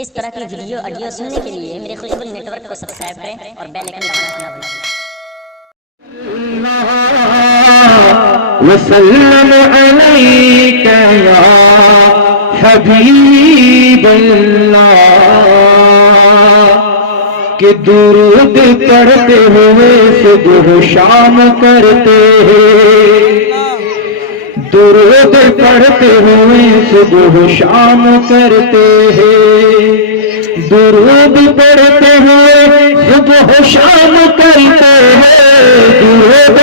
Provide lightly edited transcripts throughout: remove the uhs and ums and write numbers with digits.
اس طرح کی video audio سننے کے لیے میرے خوشبو نیٹ ورک کو سبسکرائب کریں اور بیل آئکن دبانا نہ بھولیں۔ وسلم علیک یا حبیب اللہ، کہ درود پڑھتے ہوئے صبح و شام کرتے ہیں، درود پڑھتے ہوئے صبح و شام کرتے ہیں، درود پڑھتے ہوئے صبح و شام کرتے ہیں، درود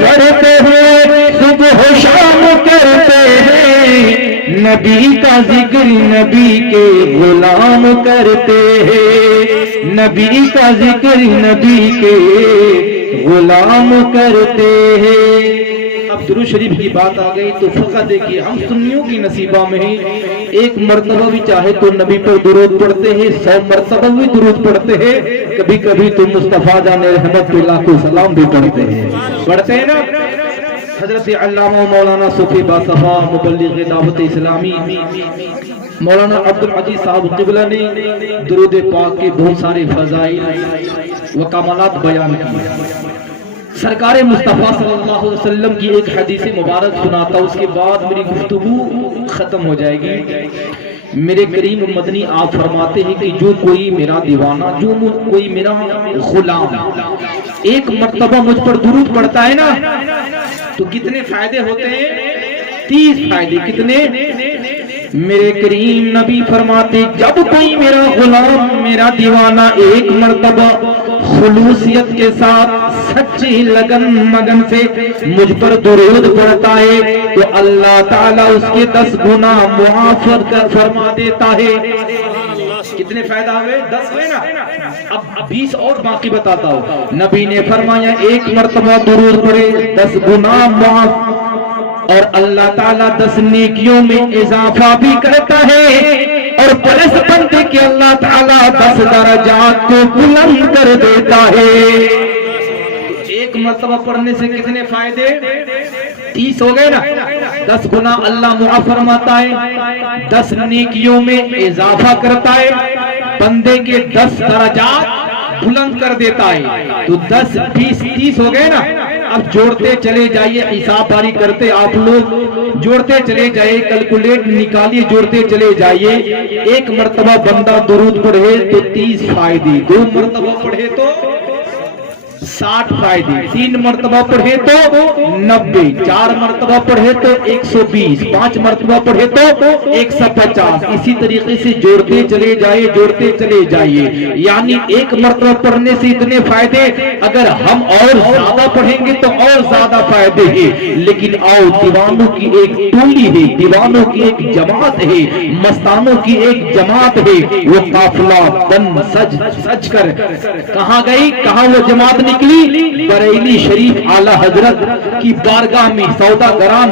پڑھتے ہوئے صبح و شام کرتے ہیں، نبی کا ذکر نبی کے غلام کرتے ہیں، نبی کا ذکر نبی کے غلام کرتے ہیں۔ اب درود شریف کی بات آ گئی تو فقط دیکھیے ہم سنیوں کی نصیبہ میں ہی ایک مرتبہ بھی چاہے تو نبی پر درود پڑھتے ہیں، 100 مرتبہ بھی درود پڑھتے ہیں، کبھی کبھی تو مصطفیٰ جان رحمت اللہ کو سلام بھی پڑھتے ہیں نا۔ حضرت علامہ مولانا صوفی باصفا مبلغ دعوت اسلامی مولانا عبدالعزیز صاحب قبلہ نے درود پاک کے بہت سارے فضائل و کمالات بیان کیے۔ سرکار مصطفیٰ صلی اللہ علیہ وسلم کی ایک حدیث مبارک سناتا، اس کے بعد میری گفتگو ختم ہو جائے گی۔ میرے کریم مدنی آپ فرماتے ہیں کہ جو کوئی میرا دیوانہ، جو کوئی میرا غلام ایک مرتبہ مجھ پر درود پڑھتا ہے نا تو کتنے فائدے ہوتے ہیں؟ 30 فائدے۔ کتنے؟ میرے کریم نبی فرماتے جب کوئی میرا غلام میرا دیوانہ ایک مرتبہ خلوصیت کے ساتھ سچی لگن مگن سے مجھ پر درود پڑھتا ہے تو اللہ تعالیٰ اس کے 10 گنا معاف کر فرما دیتا ہے۔ کتنے فائدہ ہوئے؟ 10 ہوئے نا۔ اب 20 اور باقی بتاتا ہوں۔ نبی نے فرمایا ایک مرتبہ درود پڑھے 10 گنا معاف، اور اللہ تعالیٰ 10 نیکیوں میں اضافہ بھی کرتا ہے، اور پلس بنتے کہ اللہ تعالیٰ 10 درجات کو بلند کر دیتا ہے۔ ایک مرتبہ پڑھنے سے کتنے فائدے؟ 30 ہو گئے نا۔ 10 گنا اللہ معاف فرماتا ہے، 10 نیکیوں میں اضافہ کرتا ہے، بندے کے 10 درجات بلند کر دیتا ہے۔ تو 10 20 30 ہو گئے نا۔ اب جوڑتے چلے جائیے، حساب باری کرتے آپ لوگ، جوڑتے چلے جائیے، کیلکولیٹ نکالیے، جوڑتے چلے جائیے۔ ایک مرتبہ بندہ درود پڑھے تو 30 فائدے، 2 مرتبہ پڑھے تو 60 فائدے، 3 مرتبہ پڑھے تو 90، 4 مرتبہ پڑھے تو 120، 5 مرتبہ پڑھے تو 150۔ اسی طریقے سے جوڑتے چلے جائیے، جوڑتے چلے جائیے، یعنی ایک مرتبہ پڑھنے سے اتنے فائدے، اگر ہم اور زیادہ پڑھیں گے تو اور زیادہ فائدے ہیں۔ لیکن آؤ، دیوانوں کی ایک ٹولی ہے، دیوانوں کی ایک جماعت ہے، مستانوں کی ایک جماعت ہے، وہ قافلہ بن سج کر کہاں گئی؟ کہاں وہ جماعت نکلی؟ بریلی شریف اعلی حضرت کی بارگاہ میں سودا گران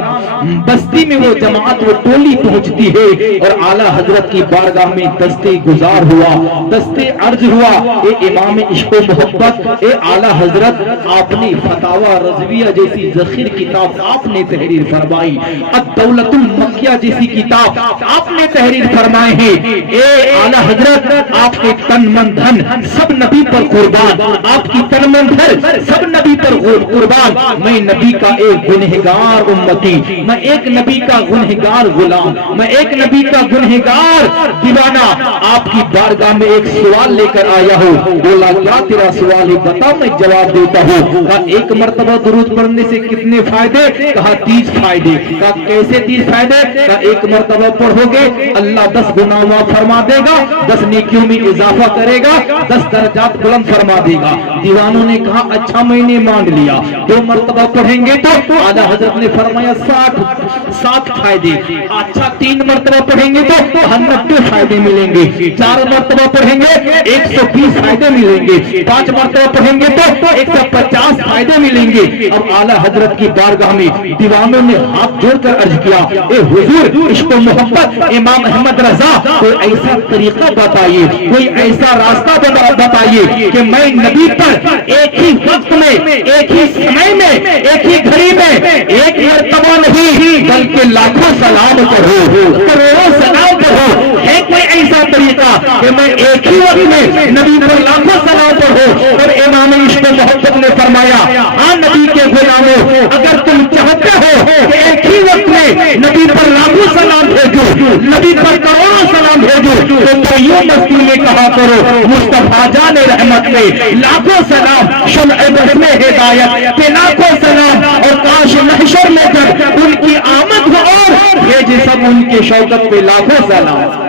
بستی میں وہ جماعت، وہ ٹولی پہنچتی ہے، اور اعلی حضرت کی بارگاہ میں دستے گزار ہوا، دستے عرض ہوا، اے امام عشق و محبت، اے اعلی حضرت، آپ نے فتاوی رضویہ جیسی ذخیر کتاب آپ نے تحریر فرمائی، الدولت المکیہ جیسی کتاب آپ نے تحریر فرمائے ہیں، اے اعلی حضرت، آپ کے تن من دھن سب نبی پر قربان، آپ کی تن من سب نبی پر قربان، میں نبی کا ایک گنہگار امتی، میں ایک نبی کا گنہگار غلام، میں ایک نبی کا گنہگار دیوانہ آپ کی بارگاہ میں ایک سوال لے کر آیا ہوں۔ بولا کیا تیرا سوال ہے؟ بتا، میں جواب دیتا ہوں۔ کہا ایک مرتبہ درود پڑھنے سے کتنے فائدے؟ کہا 30 فائدے۔ کہا کیسے 30 فائدے؟ کہا ایک مرتبہ پڑھو گے اللہ 10 گنا معاف فرما دے گا، 10 نیکیوں میں اضافہ کرے گا، 10 درجات بلند فرما دے گا۔ دیوانوں نے کہا اچھا میں نے مان لیا، 2 مرتبہ پڑھیں گے تو اعلی حضرت نے فرمایا 60 فائدے۔ اچھا 3 مرتبہ پڑھیں گے تو 90 فائدے ملیں گے، 4 مرتبہ پڑھیں گے 120 فائدے ملیں گے، 5 مرتبہ پڑھیں گے تو 150 فائدے ملیں گے۔ اب اعلی حضرت کی بارگاہ میں دیوانوں نے ہاتھ جوڑ کر عرض کیا، اے حضور عشق و محبت امام احمد رضا، کوئی ایسا طریقہ بتائیے، کوئی ایسا راستہ بتائیے کہ میں نبی پر ایک ہی وقت میں، ایک ہی سمے میں، ایک ہی گھڑی میں ایک مرتبہ نہیں بلکہ لاکھوں سلام پڑھو، کروڑوں سلام پڑھو۔ ہے کوئی ایسا طریقہ کہ میں ایک ہی وقت میں نبی پر لاکھوں سلام پڑھوں. اور امام عشق محبت نے فرمایا ہاں نبی کے غلاموں اگر تم چاہتے ہو کہ ایک ہی وقت میں نبی پر لاکھوں سلام بھیجو, نبی پر کروڑوں سلام بھیجو, تو یوں مستی میں کہا کرو مصطفیٰ جان رحمت میں لاکھوں سلام, شمع بزم ہدایت پہ لاکھوں سلام, اور کاش محشر میں جب ان کی آمد ہو اور بھیجے سب ان کے شوکت پہ لاکھوں سلام.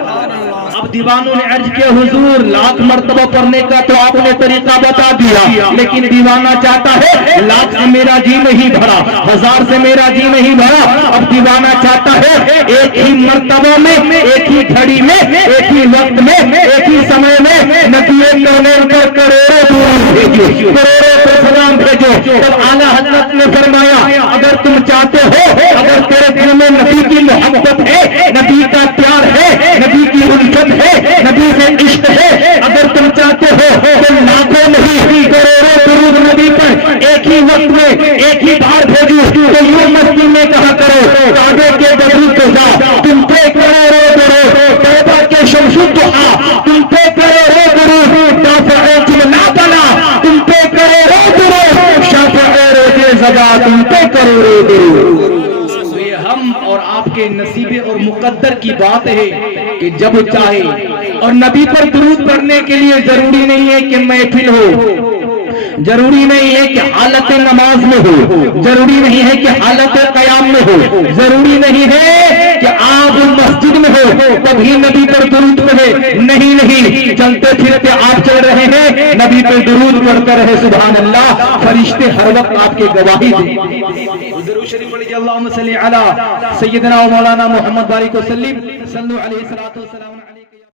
اب دیوانوں نے عرض کیا حضور لاکھ مرتبہ پڑھنے کا تو آپ نے طریقہ بتا دیا, لیکن دیوانہ چاہتا ہے لاکھ سے میرا جی نہیں بھرا, 1000 سے میرا جی نہیں بھرا. اب دیوانہ چاہتا ہے ایک ہی مرتبہ میں, ایک ہی گھڑی میں, ایک ہی وقت میں, ایک ہی سمے میں نبی کونین پر کروڑوں درود بھیجو, کروڑوں سلام بھیجو. تب اعلیٰ حضرت نے فرمایا اگر تم چاہتے ہو, اگر تیرے دل میں نبی کی محبت ہے, نبی کا پیار ہے, نبی کی الفت ہے, نبی سے عشق ہے, اگر تم چاہتے ہو تو لاکھوں نہیں کروڑوں درود نبی پر ایک ہی وقت میں ایک ہی بار بھیجو. تو یوں مستی میں کہا کرو کعبے کے بدر قضا تم پہ کروڑوں درود, طیبہ کے شمس الضحیٰ تم پہ کروڑوں درود, دافع جملہ بنا تم پہ کروڑوں درود, شافع روز زدا تم پہ کروڑوں درود. ہم اور آپ کے نصیبے اور مقدر کی بات ہے کہ جب چاہے, اور نبی پر درود پڑھنے کے لیے ضروری نہیں ہے کہ محفل ہو, ضروری نہیں ہے کہ حالت نماز میں ہو, ضروری نہیں ہے کہ حالت قیام میں ہو, ضروری نہیں ہے کہ آپ مسجد میں ہو تبھی نبی پر درود پڑھے. نہیں, چلتے پھرتے آپ چل رہے ہیں نبی پر درود پڑھتے رہے. سبحان اللہ, فرشتے ہر وقت آپ کی گواہی دیں. درود شریف پڑھیے اللہم صلی علی سیدنا و مولانا محمد بارک وسلم صلو علیہ الصلوۃ